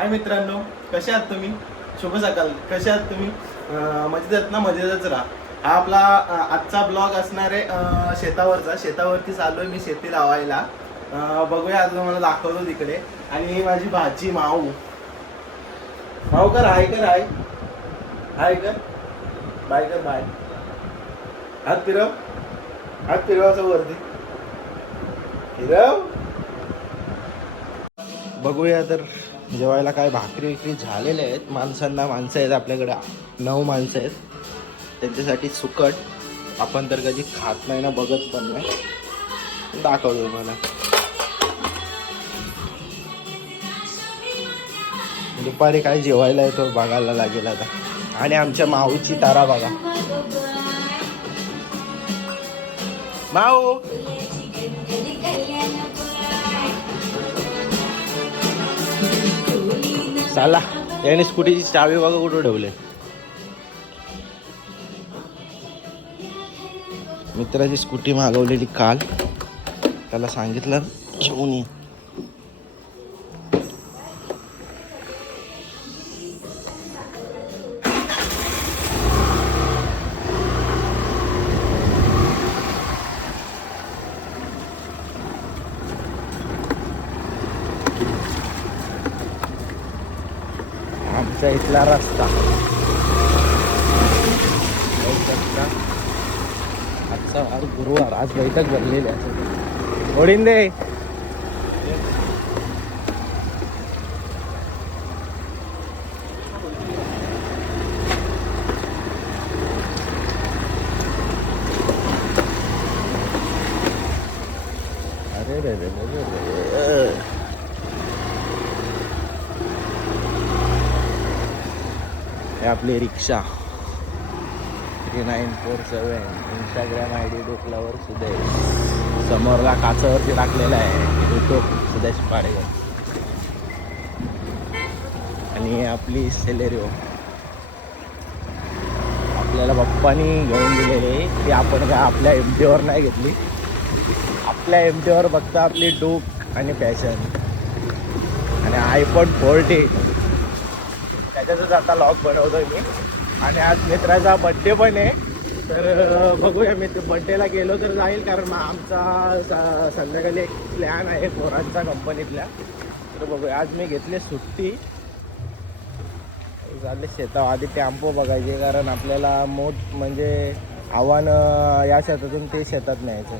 हाय मित्रांनो, कसे आहात तुम्ही? शुभ सकाळ. कसे आहात तुम्ही? मजेत आहेत ना? मजेतच राहा. हा आपला आजचा ब्लॉग असणार आहे शेतावरचा. शेतावरती चाललोय मी शेती लावायला. बघूया आज तुम्हाला दाखवतो तिकडे. आणि माझी भाची माऊ. माऊ कर हाय, कर हाय, हाय कर, बाय कर, बाय. हात फिरव, हात फिरवायचा वरती फिरव. बघूया तर जेवायला काय भाकरी विक्री झालेल्या आहेत. माणसं आहेत आपल्याकडे. 9 माणसं आहेत. त्यांच्यासाठी सुकट. आपण तर कधी खात नाही ना, बघत पण नाही. दाखवतो मला. दुपारी काय जेवायला येतो बघायला लागेल आता. आणि आमच्या माऊची तारा बघा. माऊ चला. याने स्कूटीची चावी बघा कुठं ठेवले. मित्राची स्कूटी मागवलेली काल. त्याला सांगितलं घेऊन ये. आमच्या इथला रस्ता. आजचा वार गुरुवार. आज बैठक भरलेली आहे. ओढीन दे. अरे रे रे रे रे. हे आपली रिक्षा. 3947 इंस्टाग्राम ID डोकलावर सुदेश. समोरला काचावरती टाकलेला आहे यूट्यूब सुदेश पाडेकर. आणि आपली सेलेरिओ आपल्याला पप्पानी घेऊन दिलेली. ती आपण काय आपल्या MTवर नाही घेतली. आपल्या MTवर फक्त आपली डूक आणि पॅशन आणि iPhone 14 त्याच्यातच आता लॉक बनवतोय मी. आणि आज मित्राचा बड्डे पण आहे. तर बघूया, मी बड्डेला गेलो तर जाईल. कारण आमचा संध्याकाळी एक प्लॅन आहे पोरांचा कंपनीतल्या. तर बघूया, आज मी घेतली सुट्टी. झाले शेतावर आधी टॅम्पो बघायचे. कारण आपल्याला म्हणजे आव्हान या शेतातून ते शेतात न्यायचं.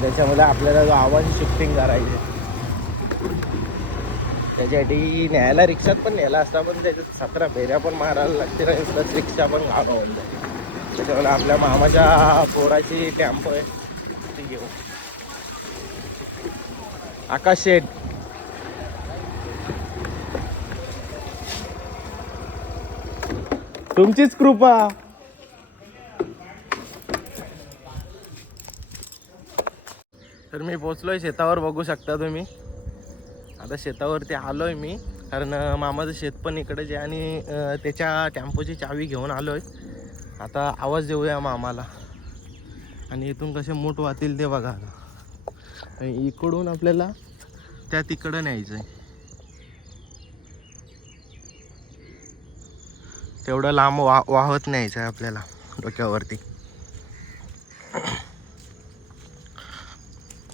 त्याच्यामुळे आपल्याला जो आव्हान शिफ्टिंग करायचे. त्याच्यासाठी न्यायला रिक्षात पण नेला असता, पण त्याच्यात 17 फेऱ्या पण मारायला लागते. प्लस रिक्षा पण गावावून जाते. त्याच्यामुळे आपल्या मामाच्या पोराची टॅम्पो आहे ती घेऊ. आकाश शेठ. तुमचीच कृपा. तर मी पोचलोय शेतावर. बघू शकता तुम्ही. आता शेतावरती आलोय मी. कारण मामाचं शेत पण इकडेच आहे. आणि त्याच्या टेम्पोची चावी घेऊन आलोय. आता आवाज देऊया मामाला. आणि इथून कसे मूठ वाहतील ते बघा. आणि इकडून आपल्याला त्या तिकडं न्यायचं आहे. तेवढं लांब वाहत न्यायचं आहे आपल्याला डोक्यावरती.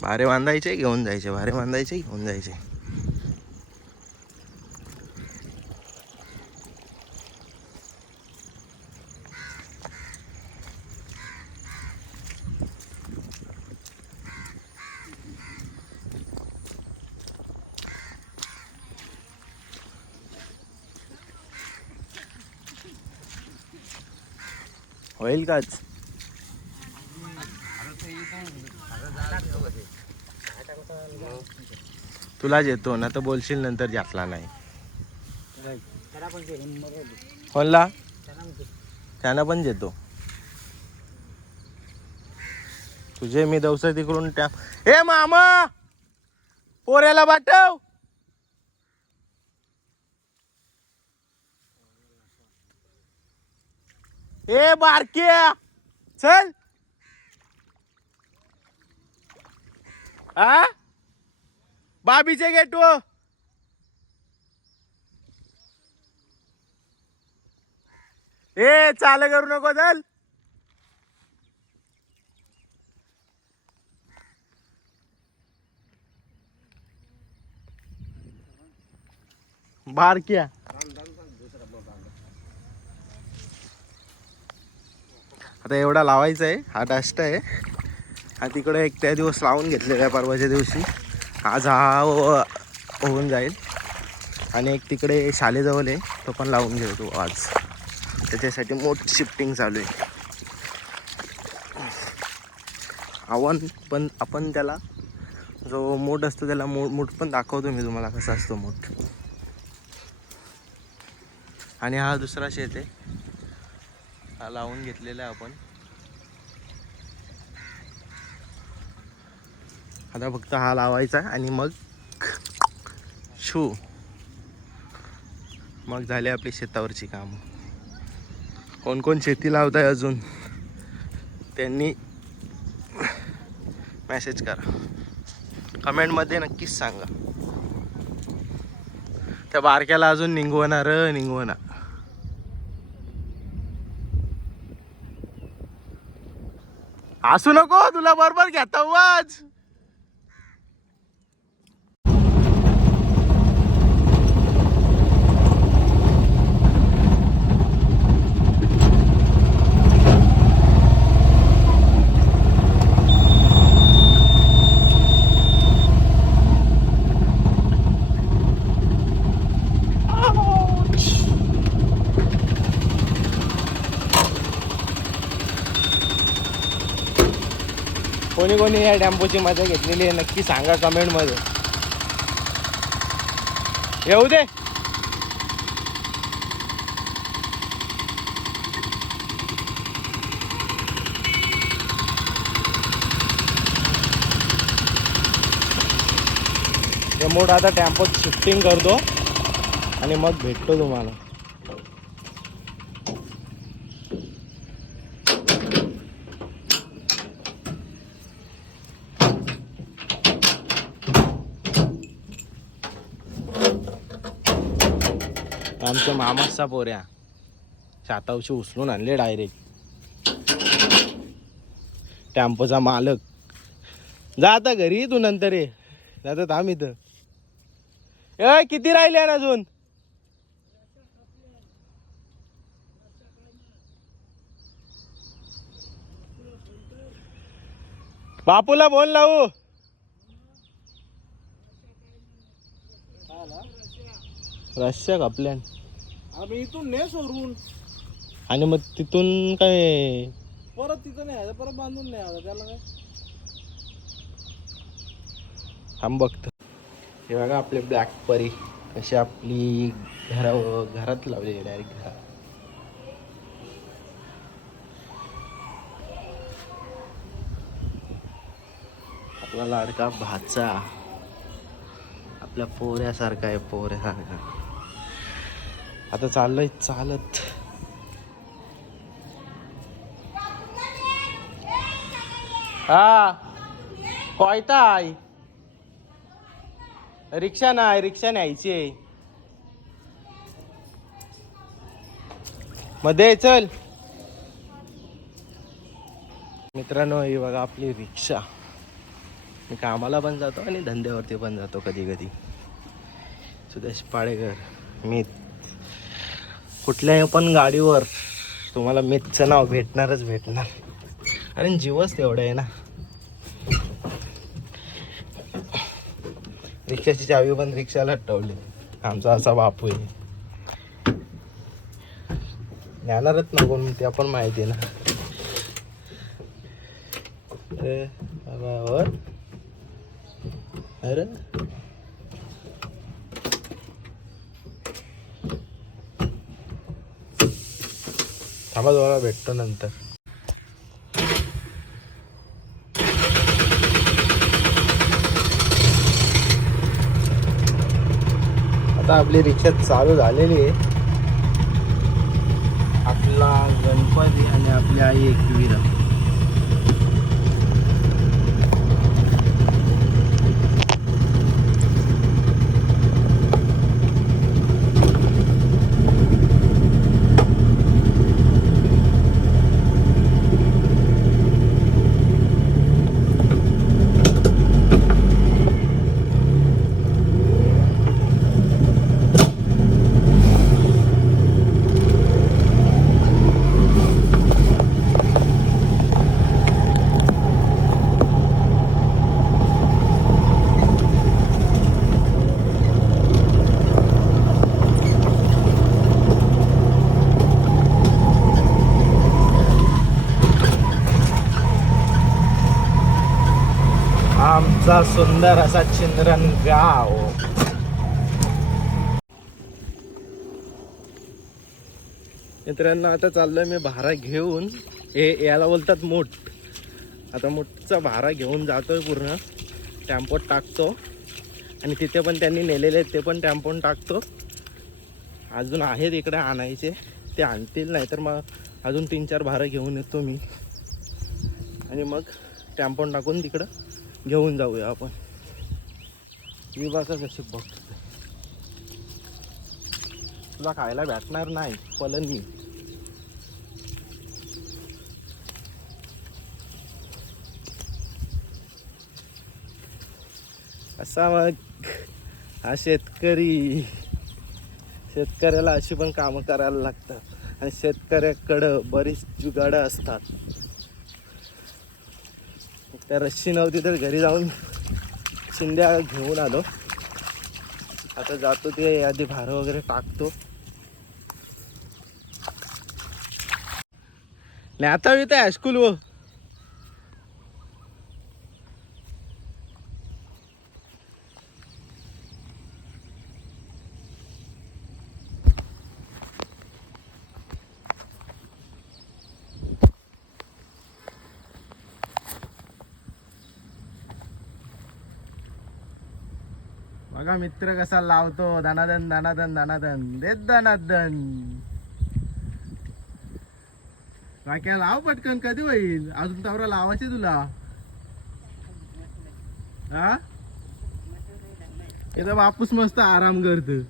भारे बांधायचे घेऊन जायचे, भारे बांधायचे घेऊन जायचे. होईल काच. तुलाच येतो ना, तर बोलशील नंतर जातला नाही. कोणला त्यांना पण येतो. तुझे मी दवसा तिकडून त्या. ए मामा पोऱ्याला पाठव. ए बारक्या चल. हा बाबीचे गेटो. ए चाल करू नको चल. बारक्या आता एवढा लावायचा आहे. हा डस्ट आहे. हा तिकडे एक त्या दिवस लावून घेतलेला आहे परवाच्या दिवशी. आज हा होऊन जाईल. आणि एक तिकडे शाळेजवळ आहे तो पण लावून घेतो आज. त्याच्यासाठी मोठ शिफ्टिंग चालू आहे. पण आपण त्याला जो मोठ असतो त्याला मूठ पण दाखवतो मी तुम्हाला कसा असतो मूठ. आणि हा दुसरा शेत आहे. हा लावून घेतलेला आहे आपण. आता फक्त हा लावायचा आणि मग मग झाली आपली शेतावरची कामं. कोण कोण शेती लावत आहे अजून त्यांनी मेसेज करा. कमेंटमध्ये नक्कीच सांगा. त्या बारक्याला अजून निघवणार. असू नको तुला बरोबर घेता वाज. कोणी कोणी या टेम्पोची मजा घेतलेली आहे नक्की सांगा कमेंटमध्ये. येऊ दे. मोठ आता टेम्पोत शिफ्टिंग करतो आणि मग भेटतो तुम्हाला. आमच्या मामाचा पोऱ्या शातावशी उचलून आणले डायरेक्ट. टेम्पोचा मालक. जा आता घरी तू नंतर ये. जाता थांब इथं. किती राहिले अजून. बापूला फोन लावू. रस्त्या कापल्या आम्ही इथून ने सोडून आणि मग तिथून काय परत तिथं नाही परत बांधून नाही आलं त्याला काय. थांब बघतो. हे बघा आपले ब्लॅक परी कशी आपली घरात लावली डायरेक्ट घरात. आपला लाडका भाचा आपल्या पोऱ्यासारखा आहे. पोऱ्यासारखा. आता चाललोय चालत. हा कोयता आहे. रिक्षा नाही. रिक्षा न्यायची आहे. मध्ये चल. मित्रांनो ही बघा आपली रिक्षा. मी कामाला पण जातो आणि धंद्यावरती पण जातो कधी कधी. सुदेश पाडेकर मित. कुठल्याही पण गाडीवर तुम्हाला मितचं नाव भेटणार. कारण जीवच तेवढं आहे ना. रिक्षाची चावी पण रिक्षाला ठेवली. आमचा असा बापू आहे. ज्ञानारच नको ते आपण माहिती आहे ना. अरे थांबा तुम्हाला भेटतो नंतर. आता आपली रिक्षा चालू झालेली आहे. आपला गणपती आणि आपली आई एकविरा. असा सुंदर असा चिंद्रन गाव. मित्रांनो आता चाललोय मी भारा घेऊन. याला बोलतात मूठ. आता मूठचा भारा घेऊन जातोय पूर्ण टॅम्पोत टाकतो आणि तिथे पण त्यांनी नेलेले आहेत ते पण टॅम्पोत टाकतो. अजून आहेत इकडे आणायचे ते आणतील, नाही तर मग अजून 3-4 भारं घेऊन येतो मी आणि मग टॅम्पोत टाकून तिकडं घेऊन जाऊया आपण. ही बघा कशी बघतो, तुला खायला भेटणार नाही पलन मी. असा मग हा शेतकरी. शेतकऱ्याला अशी पण कामं करायला लागतात आणि शेतकऱ्याकडं बरीच जुगाडं असतात. त्या रस्सी नव्हती तर घरी जाऊन चिंध्या घेऊन आलो. आता जातो ते आधी भारं वगैरे टाकतो. नाही आता येत आहे हायस्कूल व बघा मित्र कसा लावतो. दानादन दानादन दानादन देत दानादन. बाकी लाव पटकन, कधी होईल? अजून तावरा लावायचे तुला. हा इथं बापूस मस्त आराम करतो.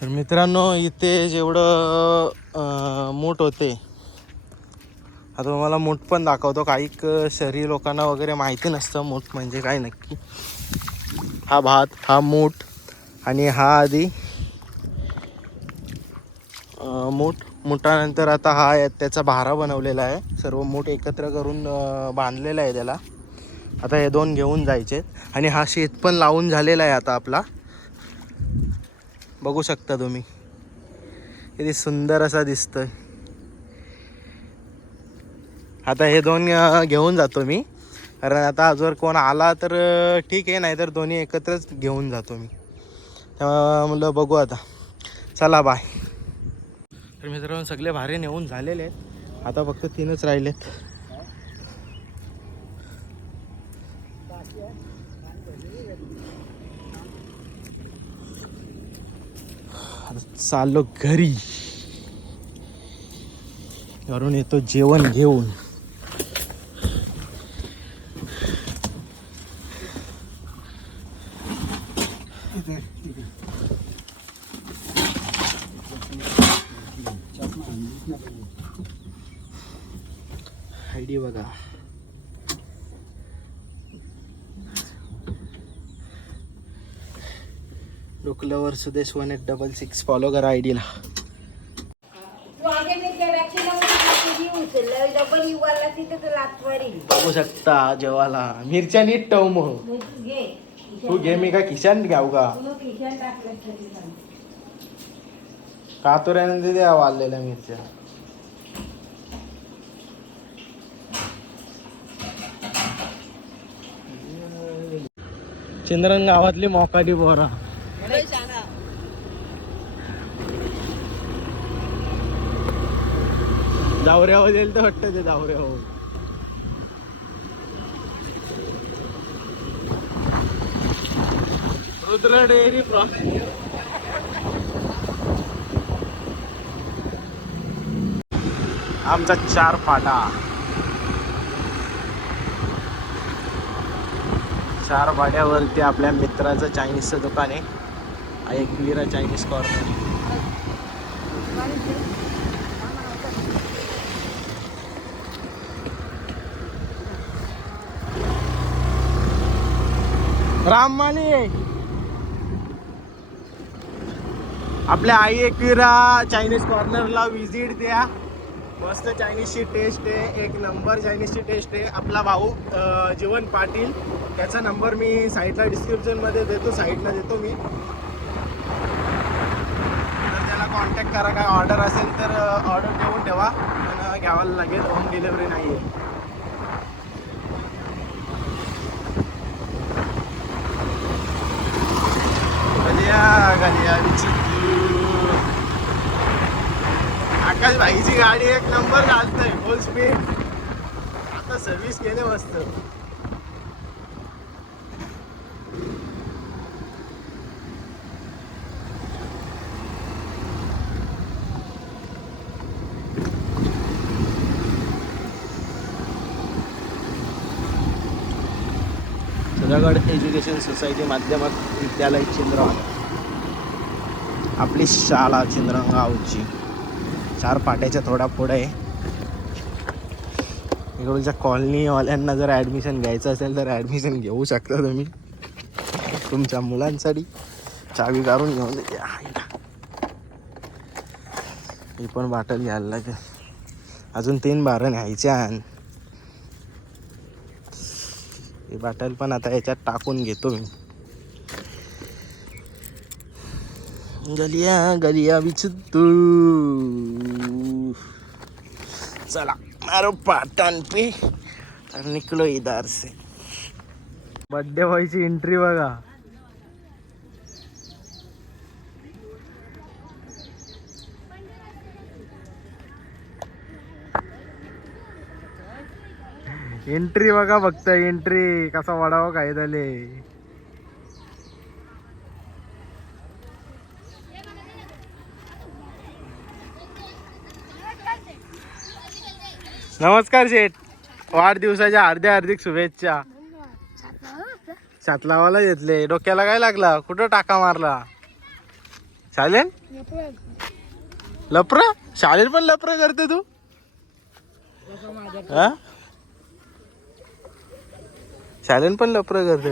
तर मित्रांनो इथे जेवढं मूठ होते, आता तुम्हाला मूठ पण दाखवतो. काही शहरी लोकांना वगैरे माहिती नसतं मूठ म्हणजे काय नक्की. हा भात, हा मूठ आणि हा आधी मुठानंतर आता हा त्याचा भारा बनवलेला आहे. सर्व मूठ एकत्र करून बांधलेला आहे त्याला. आता हे 2 घेऊन जायचे आणि हा शेत पण लावून झालेला आहे आता आपला. बघू शकता तुम्ही किती सुंदर असा दिसतोय. आता हे 2 घेऊन जातो मी, कारण आता जर कोण आला तर ठीक आहे, नाहीतर दोन्ही एकत्रच घेऊन जातो मी. तेव्हा म्हणलं बघू आता. चला बाय. तर मित्रांनो सगळे भारे नेऊन झालेले आहेत. आता फक्त 3च राहिलेत. चाललो घरी. घरून येतो जेवण घेऊन. आयडी बघा. डोकल्यावर सुदेश 1866 फॉलो करा आयडीला. बघू शकता जेवाला मिरच्या नीट ठेव. मग तू घे, मी का खिशान घ्याव का? कातोऱ्याने द्या वाळलेल्या मिरच्या. चंद्रन गावातली मोकाटी बोरा. जावऱ्यावर जाईल तर वाटतं ते जावऱ्यावर. रुद्र डेअरी आमचा 4 फाटा. 4 फाट्यावरती आपल्या मित्राचं चायनीजचं दुकान आहे. एक वीरा चायनीज कॉर्नर. राममाली आपल्या आई एकविरा चायनीज कॉर्नरला विजिट द्या. मस्त चायनीजची टेस्ट आहे. एक नंबर चायनीजची टेस्ट आहे. आपला भाऊ जीवन पाटील, त्याचा नंबर मी साईडला डिस्क्रिप्शनमध्ये देतो, साईडला देतो मी. तर त्याला कॉन्टॅक्ट करा. काय ऑर्डर असेल तर ऑर्डर देऊन ठेवा. घ्यावं लागेल, होम डिलिव्हरी नाही आहे. आकाश भाईची गाडी एक नंबर चालतंय, फुल स्पीड. आता सर्व्हिस केले मस्त. सुधागड एज्युकेशन सोसायटी माध्यमिक विद्यालय चिंद्रवाड, आपली शाळा चिंद्रगावची 4 फाट्याच्या थोडा पुढे आहे. इकडच्या कॉलनीवाल्यांना जर ॲडमिशन घ्यायचं असेल तर ॲडमिशन घेऊ शकता तुम्ही तुमच्या मुलांसाठी. चावी काढून घेऊन द्या. ही पण बाटल घ्यायला लागेल. अजून 3 बारं न्यायच्या. ही बाटल पण आता याच्यात टाकून घेतो मी. गलिया गलिया विचित्र. चला मारो पाटन पे और निकलो इधर से. बर्थडे बॉयची एंट्री बघा. एंट्री बघा फक्त, एंट्री कसा वडावा काय झाले. नमस्कार शेठ, वाढदिवसाच्या हार्दिक शुभेच्छा. सातलावाला घेतले. डोक्याला काय लागला? कुठं टाका मारला? शालेन लपर. शालेन पण लपर करते तू? हा, शालेन पण लपर करते.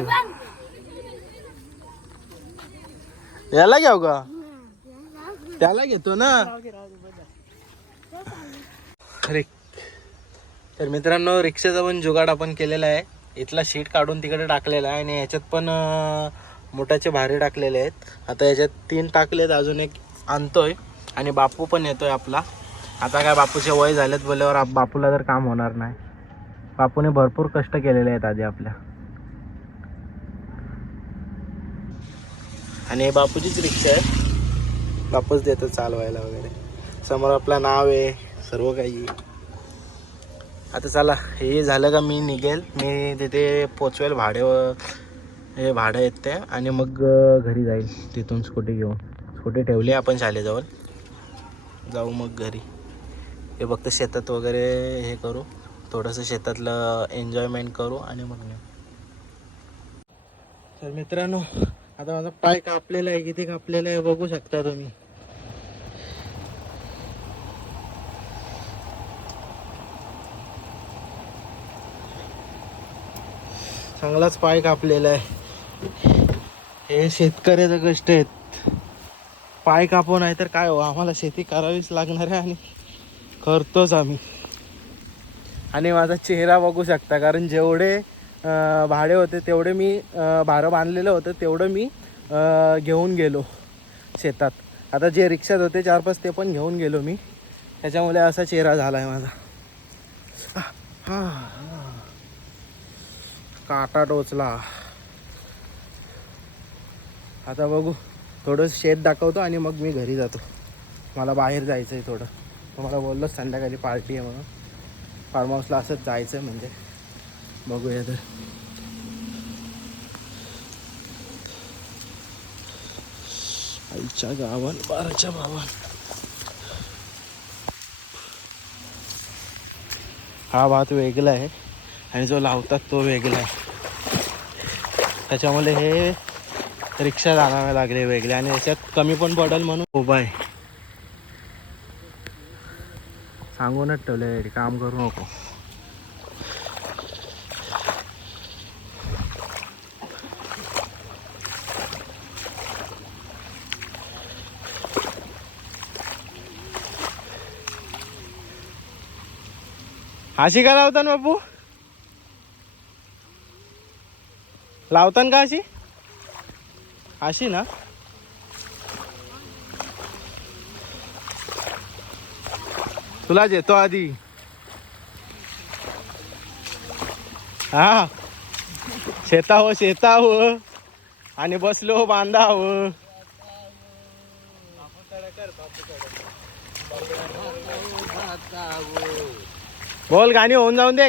याला घ्याव का? त्याला घेतो ना. अरे तर मित्रांनो, रिक्षाचा पण जुगाड आपण केलेला आहे. इथला शीट काढून तिकडे टाकलेला आहे आणि याच्यात पण मोठाचे भारे टाकलेले आहेत. आता याच्यात 3 टाकलेत, अजून एक आणतोय. आणि बापू पण येतोय आपला. आता काय बापूचे वय झालेत बोलल्यावर बापूला तर काम होणार नाही. बापूने भरपूर कष्ट केलेले आहेत आधी आपल्या. आणि बापूचीच रिक्षा आहे, बापूच देतो चालवायला वगैरे. समोर आपला नाव आहे, सर्व काही. आता चला, हे झालं का मी निघेल. मी तिथे पोचवेल हे भाडं येत ते, आणि मग घरी जाईल तिथून स्कूटी घेऊन. स्कूटी ठेवली आपण शाळेजवळ. जाऊ मग घरी. हे फक्त शेतात वगैरे हे करू, थोडंसं शेतातलं एन्जॉयमेंट करू आणि मग नेऊ. तर मित्रांनो, आता माझा पाय कापलेला आहे. किती कापलेला आहे बघू शकता तुम्ही. चांगलाच पाय कापलेला आहे. हे शेतकऱ्याचं कष्ट आहेत. पाय कापू नाही तर काय हो, आम्हाला शेती करावीच लागणार आहे आणि करतोच आम्ही. आणि माझा चेहरा बघू शकता, कारण जेवढे भाडे होते तेवढे मी भाडं बांधलेलं होतं तेवढं मी घेऊन गेलो शेतात. आता जे रिक्षात होते 4-5 ते पण घेऊन गेलो मी. त्याच्यामुळे असा चेहरा झाला आहे माझा. काटा टोचला. आता बघू, थोडं शेत दाखवतो आणि मग मी घरी जातो. मला बाहेर जायचं आहे थोडं. तुम्हाला बोललो संध्याकाळी पार्टी आहे म्हणून. फार्म हाऊसला असंच जायचं आहे, म्हणजे बघूया. तर आईच्या गावान 12च्या भावान. हा भात वेगळा आहे आणि जो लावतात तो वेगळा आहे. त्याच्यामुळे हे रिक्षा जाणावे लागले वेगळे, आणि याच्यात कमी पण पडेल म्हणून उभा आहे. सांगूनच ठेवले, काम करू नको. अशी का लावतान बापू? लावतान का अशी? अशी ना. तुला देतो आधी. हा शेता हो आणि बसलो बांधा हो. बोल गाणी होऊन जाऊन दे.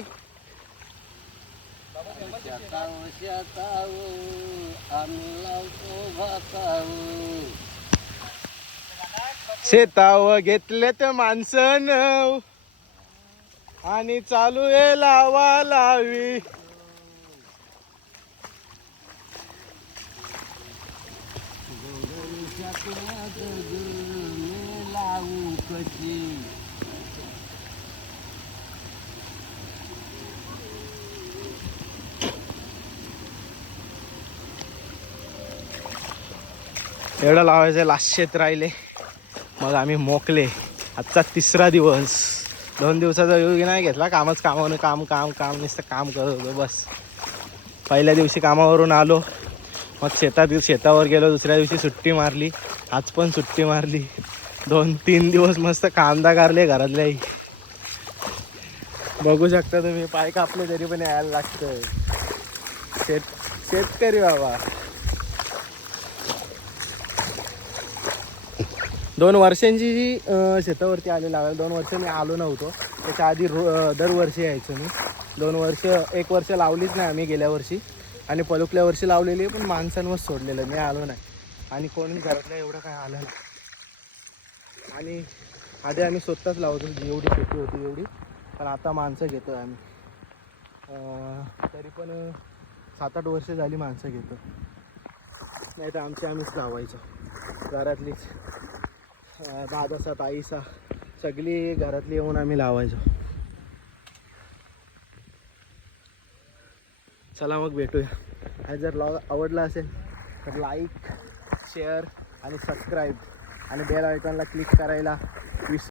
शेताव घेतलेत माणसं नव आणि चालू आहे लावा लावी. एवढं लावायचं, लास्ट शेत राहिले मग आम्ही मोकले. आजचा 3रा दिवस. 2 दिवसाचा योग नाही घेतला, कामच कामावरून काम काम काम नुसतं काम करत होतो बस. पहिल्या दिवशी कामावरून आलो, मग शेतावर गेलो. दुसऱ्या दिवशी सुट्टी मारली, आज पण सुट्टी मारली. 2-3 दिवस मस्त कांदा काढले घरातल्याही. बघू शकता तुम्ही, पाय कापले तरी पण यायला लागतं. शेतकरी बाबा. 2 वर्षांची जी शेतावरती आले लावायला. 2 वर्ष मी आलो नव्हतो, त्याच्या आधी दरवर्षी यायचो मी. 2 वर्ष, 1 वर्ष लावलीच नाही आम्ही गेल्या वर्षी, आणि पलुकल्या वर्षी लावलेली पण माणसांवर सोडलेलं, मी आलो नाही. आणि कोणी घरातलं एवढं काय आलं नाही. आणि आधी आम्ही स्वतःच लावतो, जेवढी शेती होती एवढी. पण आता माणसं घेतो आहे आम्ही. तरी पण 7-8 वर्ष झाली माणसं घेतो. नाही तर आम्हीच लावायचो घरातलीच. दादासा ताईसा सगळी घरातली येऊन आम्ही लावायचो. चला मग भेटूया. आणि जर ब्लॉग आवडला असेल तर लाईक, शेअर आणि सबस्क्राईब आणि बेल आयकॉनला क्लिक करायला विसरू